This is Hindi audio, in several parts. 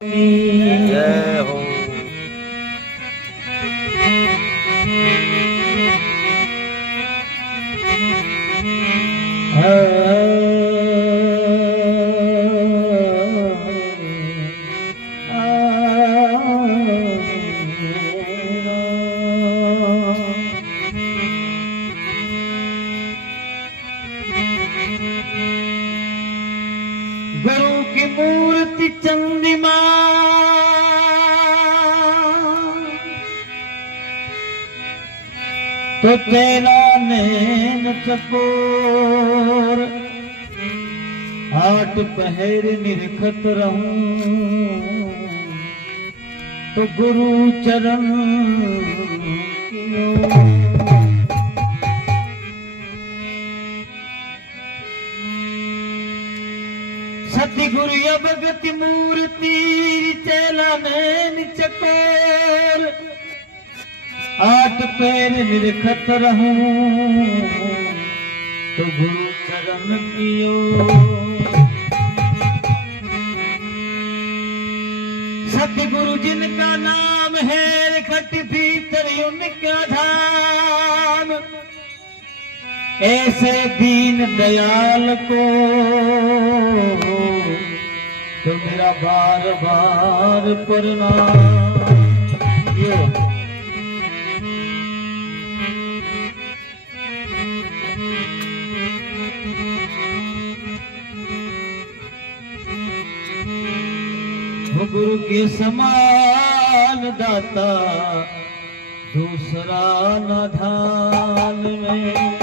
जय हो। गुरु की मूर्ति चंद्रिमा तो तेरा नैन चकोर, आठ पहर निरखत रहूं तो गुरु चरण की ओर। सतगुरु अवगति मूर्ति चेला नैन चकोर, आठ पैर निरखत रहूं तो गुरु चरण की ओर। सतगुरु जिनका नाम है खट भीतर उनका धाम, ऐसे दीन दयाल को तो मेरा बार बार प्रणाम। गुरु के समान दाता दूसरा न ध्यान में।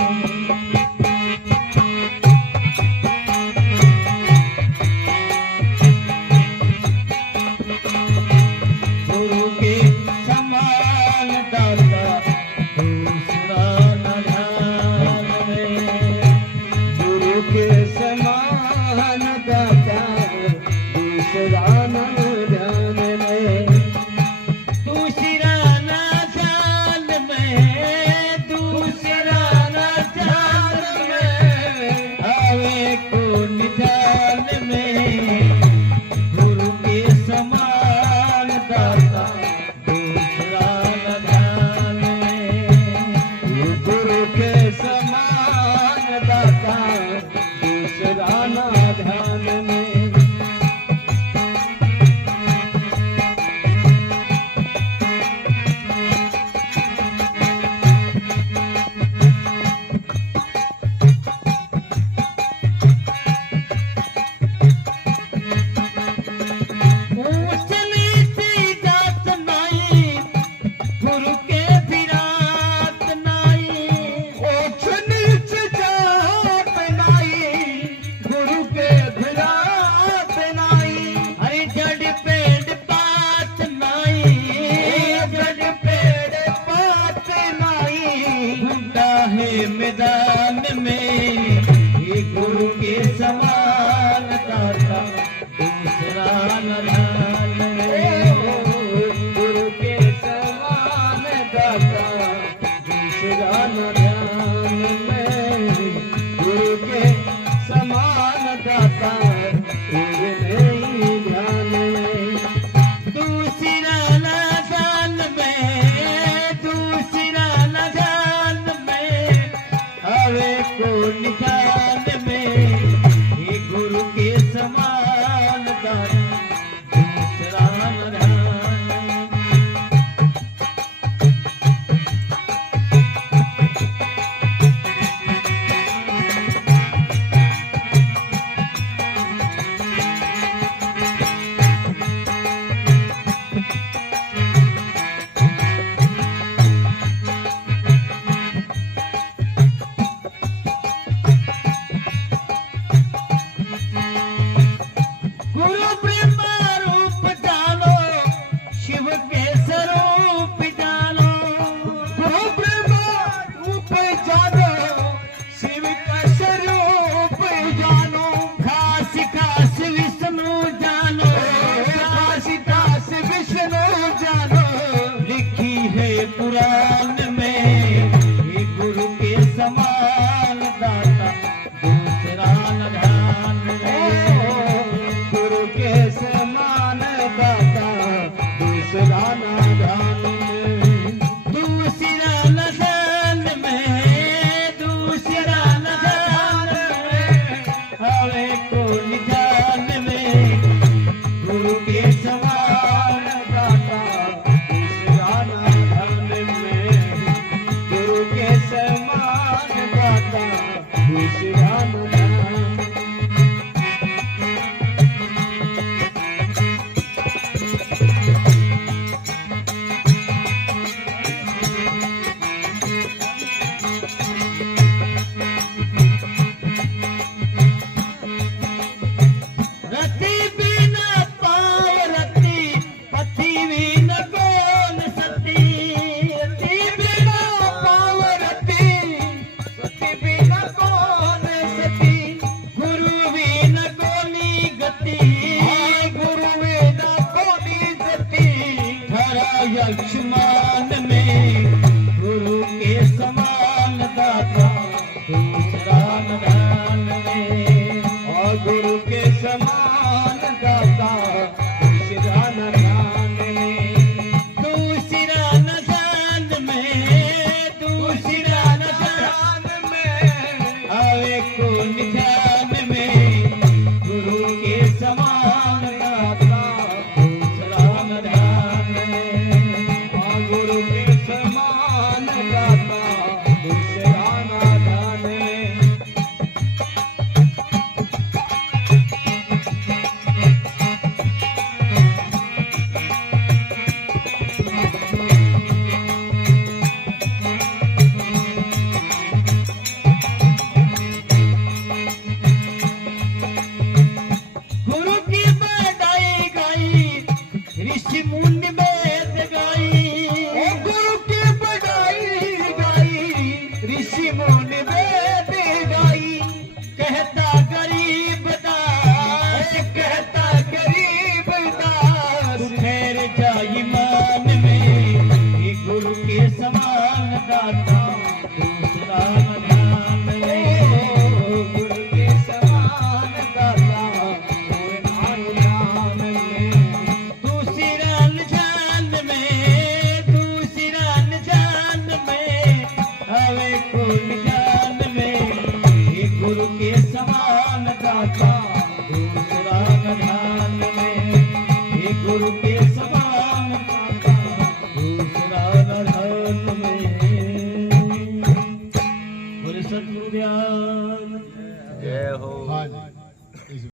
यक्षमान में गुरु के समान दाता दूसरा न ध्यान में। और गुरु के समान दाता दूसरा न ध्यान में। दूसरा न ध्यान में, दूसरा न ध्यान में आवे को निधान में गुरु के समान दाता दूसरा न ध्यान में। और गुरु के समान दाता दूसरा न ध्यान में। गुरु की बड़ाई गाई ऋषि मुनि वेद गाई। गुरु की बड़ाई गाई ऋषि मुनि वेद गाई। कहता गरीब दास, कहता गरीब दास ठहर जाई मान में ये गुरु के समान दाता दूसरा न ध्यान में। गुरु के समान दाता कोई न ध्यान में। दूसरा न ध्यान में, दूसरा न ध्यान में आवे को ध्यान में ये गुरु के समान दाता दूसरा न ध्यान में। ये गुरु